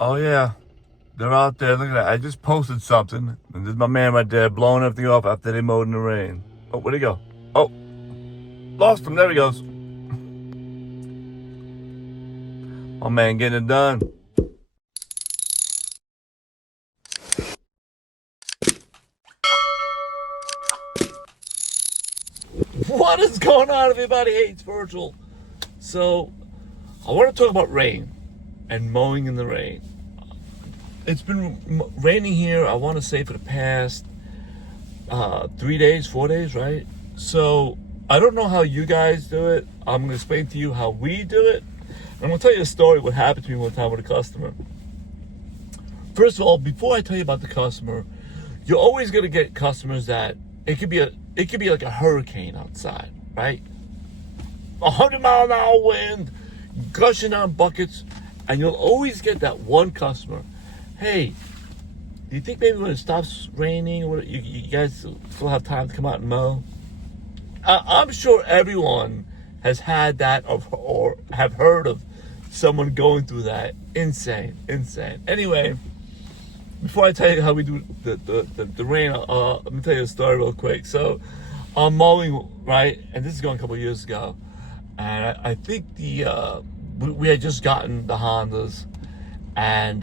Oh yeah, they're out there. Look at that. I just posted something, and there's my man right there blowing everything off after they mowed in the rain. Oh, where'd he go? Oh, lost him. There he goes. My man getting it done. What is going on, everybody? Hey, it's Virgil. So, I want to talk about rain and mowing in the rain. It's been raining here, I want to say, for the past 3 days, 4 days, right? So, I don't know how you guys do it. I'm going to explain to you how we do it. And I'm going to tell you a story what happened to me one time with a customer. First of all, before I tell you about the customer, you're always going to get customers that it could be like a hurricane outside, right? 100-mile-an-hour wind, gushing down buckets, and you'll always get that one customer. Hey, do you think maybe when it stops raining, you guys still have time to come out and mow? I'm sure everyone has had that or have heard of someone going through that. Insane. Anyway, before I tell you how we do the rain, let me tell you a story real quick. So, I'm mowing, right? And this is going a couple of years ago. And I think we had just gotten the Hondas. And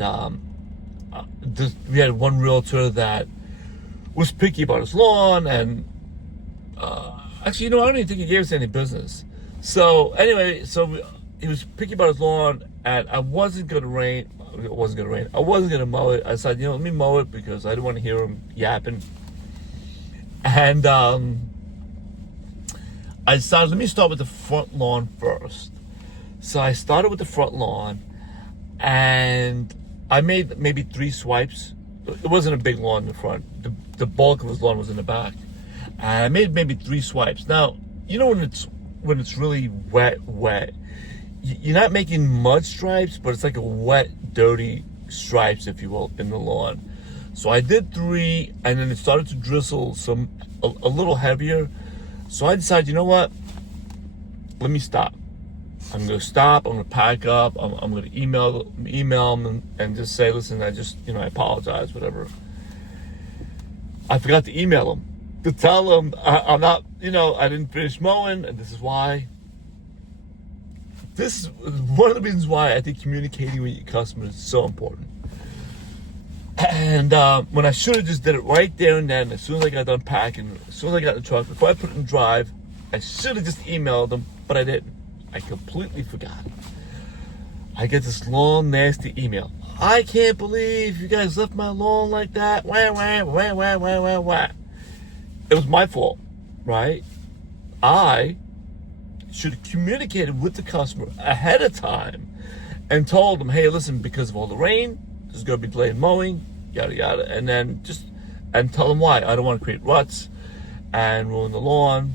we had one realtor that was picky about his lawn. And actually, I don't even think he gave us any business. So, anyway, he was picky about his lawn. And I wasn't going to rain. I wasn't going to mow it. I said, let me mow it because I didn't want to hear him yapping. And I decided, let me start with the front lawn first. So I started with the front lawn, and I made maybe 3 swipes. It wasn't a big lawn in the front. The bulk of his lawn was in the back. And I made maybe 3 swipes. Now, when it's really wet, you're not making mud stripes, but it's like a wet, dirty stripes, if you will, in the lawn. So I did 3, and then it started to drizzle a little heavier. So I decided, you know what? Let me stop. I'm going to stop. I'm going to pack up. I'm going to email them and just say, listen, I apologize, whatever. I forgot to email them to tell them I'm not, I didn't finish mowing, and this is why. This is one of the reasons why I think communicating with your customers is so important. And when I should have just did it right there and then, as soon as I got done packing, as soon as I got in the truck, before I put it in drive, I should have just emailed them, but I didn't. I completely forgot. I get this long, nasty email. I can't believe you guys left my lawn like that. Wah, wah, wah, wah, wah, wah, wah. It was my fault, right? I should have communicated with the customer ahead of time and told them, hey, listen, because of all the rain, there's going to be delayed mowing, yada, yada. And then and tell them why. I don't want to create ruts and ruin the lawn.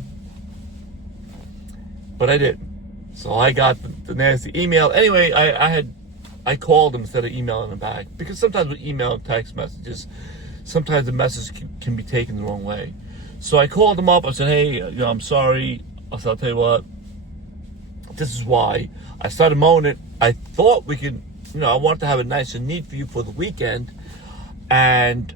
But I didn't. So I got the nasty email. Anyway, I called them instead of emailing them back. Because sometimes with email and text messages, sometimes the message can be taken the wrong way. So I called them up. I said, hey, I'm sorry. I said, I'll tell you what. This is why. I started mowing it. I thought we could, I wanted to have it nice and neat for you for the weekend. And,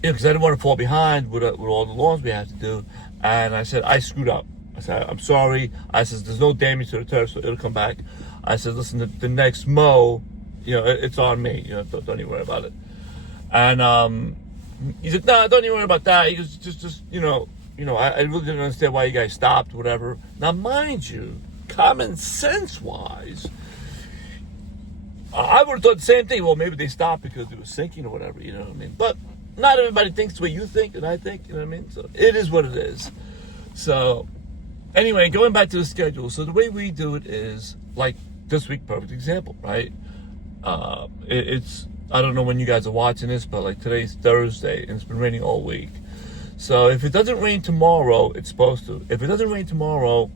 because I didn't want to fall behind with all the lawns we had to do. And I said, I screwed up. I said, I'm sorry. I said, there's no damage to the turf, so it'll come back. I said, listen, the next mow, it's on me. Don't even worry about it. And he said, no, don't even worry about that. He goes, just I really didn't understand why you guys stopped, whatever. Now, mind you, common sense-wise, I would have thought the same thing. Well, maybe they stopped because it was sinking or whatever, you know what I mean? But not everybody thinks the way you think and I think, you know what I mean? So it is what it is. So anyway, going back to the schedule. So the way we do it is, like this week, perfect example, right? It's, I don't know when you guys are watching this, but like today's Thursday and it's been raining all week. So if it doesn't rain tomorrow, it's supposed to. If it doesn't rain tomorrow,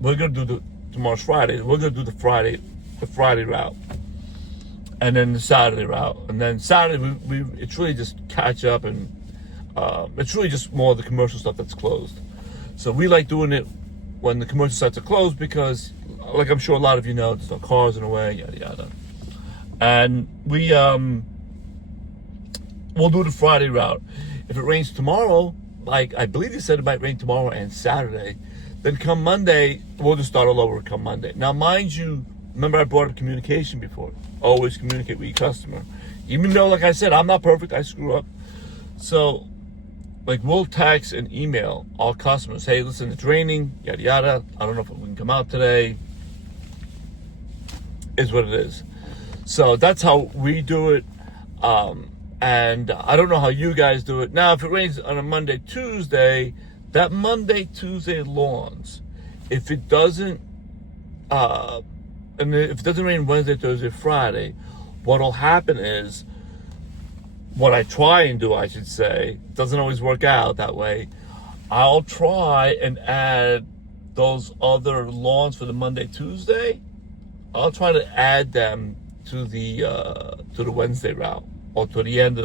we're going to do tomorrow's Friday. We're going to do the Friday route. And then the Saturday route. And then Saturday, it's really just catch up and it's really just more of the commercial stuff that's closed. So we like doing it when the commercial sites are closed because, like I'm sure a lot of you know, there's no cars in the way, yada, yada. and we'll do the Friday route. If it rains tomorrow, like I believe you said it might rain tomorrow and Saturday, then come Monday, we'll just start all over come Monday. Now, mind you, remember I brought up communication before. Always communicate with your customer. Even though, like I said, I'm not perfect, I screw up. So, like, we'll text and email our customers. Hey, listen, it's raining, yada, yada. I don't know if we can come out today. Is what it is. So that's how we do it. And I don't know how you guys do it. Now, if it rains on a Monday, Tuesday, that Monday, Tuesday lawns, if it doesn't, and if it doesn't rain Wednesday, Thursday, Friday, what'll happen is, what I try and do, I should say, doesn't always work out that way. I'll try and add those other lawns for the Monday, Tuesday. I'll try to add them to the Wednesday route, or to the end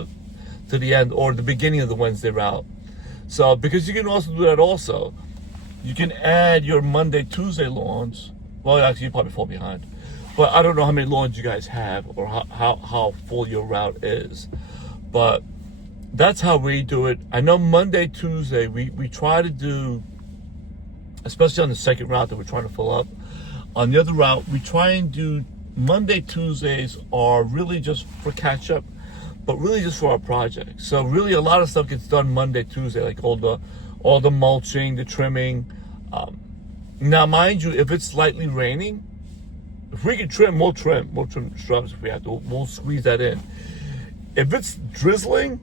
or the beginning of the Wednesday route. So, because you can also do that also. You can add your Monday, Tuesday lawns. Well, actually, you probably fall behind. But I don't know how many lawns you guys have or how full your route is. But that's how we do it. I know Monday, Tuesday, we try to do, especially on the second route that we're trying to fill up. On the other route, we try and do Monday, Tuesdays are really just for catch up, but really just for our project. So really a lot of stuff gets done Monday, Tuesday, like all the mulching, the trimming. Now, mind you, if it's slightly raining, if we can trim, we'll trim shrubs if we have to. We'll squeeze that in. If it's drizzling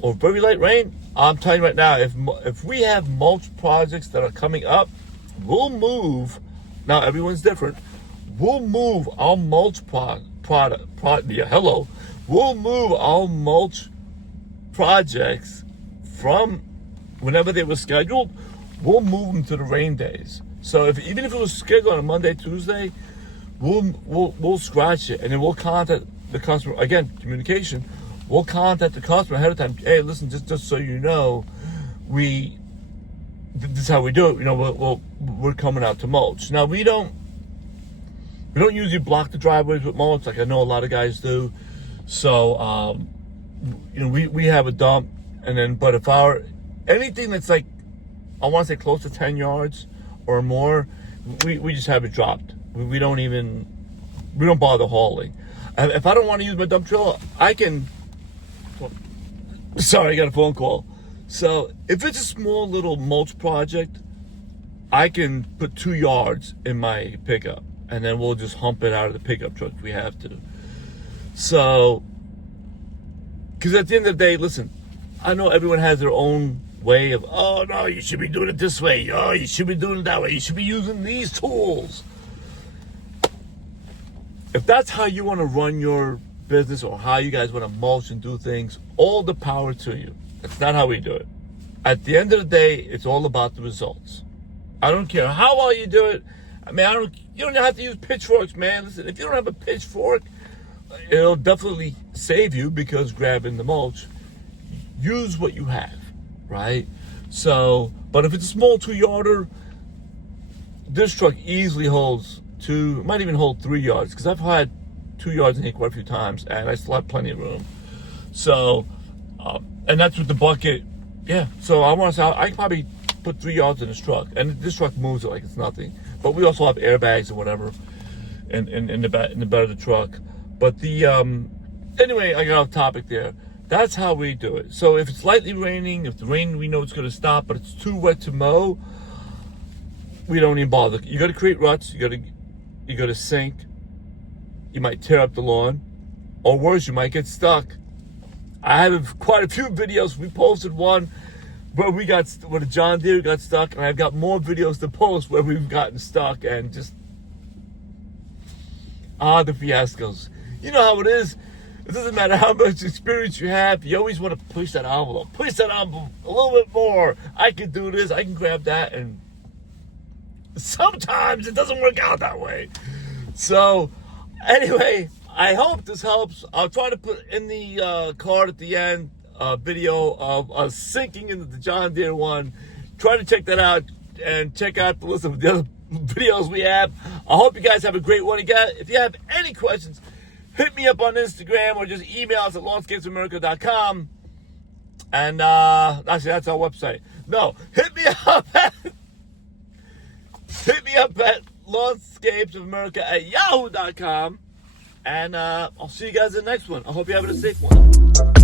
or very light rain, I'm telling you right now, if we have mulch projects that are coming up, we'll move. Now, everyone's different. We'll move our mulch We'll move our mulch projects from whenever they were scheduled. We'll move them to the rain days. So even if it was scheduled on a Monday, Tuesday, we'll scratch it, and then we'll contact the customer. Again, communication. We'll contact the customer ahead of time. Hey, listen, just so you know, this is how we do it. You know, we're coming out to mulch. Now, we don't usually block the driveways with mulch like I know a lot of guys do. So, you know, we have a dump, and then, but if anything that's like, I want to say close to 10 yards or more, we just have it dropped. We don't bother hauling. And if I don't want to use my dump trailer, sorry, I got a phone call. So if it's a small little mulch project, I can put 2 yards in my pickup, and then we'll just hump it out of the pickup truck if we have to. So, because at the end of the day, listen, I know everyone has their own way of, oh no, you should be doing it this way. Oh, you should be doing it that way. You should be using these tools. If that's how you want to run your business, or how you guys want to mulch and do things, all the power to you. That's not how we do it. At the end of the day, it's all about the results. I don't care how well you do it. I mean, you don't have to use pitchforks, man. Listen, if you don't have a pitchfork, it'll definitely save you, because grabbing the mulch, use what you have, right? So, but if it's a small 2-yarder, this truck easily holds it might even hold 3 yards, because I've had 2 yards in here quite a few times, and I still have plenty of room. So, and that's with the bucket. Yeah, so I want to say I can probably put 3 yards in this truck, and this truck moves it like it's nothing. But we also have airbags or whatever in the bed of the truck. But anyway, I got off topic there. That's how we do it. So if it's lightly raining, if the rain we know it's going to stop, but it's too wet to mow, we don't even bother. You got to create ruts. You got to sink. You might tear up the lawn, or worse, you might get stuck. I have quite a few videos. We posted one where where the John Deere got stuck, and I've got more videos to post where we've gotten stuck, and just the fiascos. You know how it is. It doesn't matter how much experience you have. You always want to push that envelope. Push that envelope a little bit more. I can do this. I can grab that, and sometimes it doesn't work out that way. So, anyway, I hope this helps. I'll try to put in the card at the end a video of us sinking into the John Deere one. Try to check that out, and check out the list of the other videos we have. I hope you guys have a great one. If you have any questions, hit me up on Instagram or just email us at lawnscapesamerica.com. And actually, that's our website. No, hit me up at lawnscapesamerica@yahoo.com. And I'll see you guys in the next one. I hope you're having a safe one.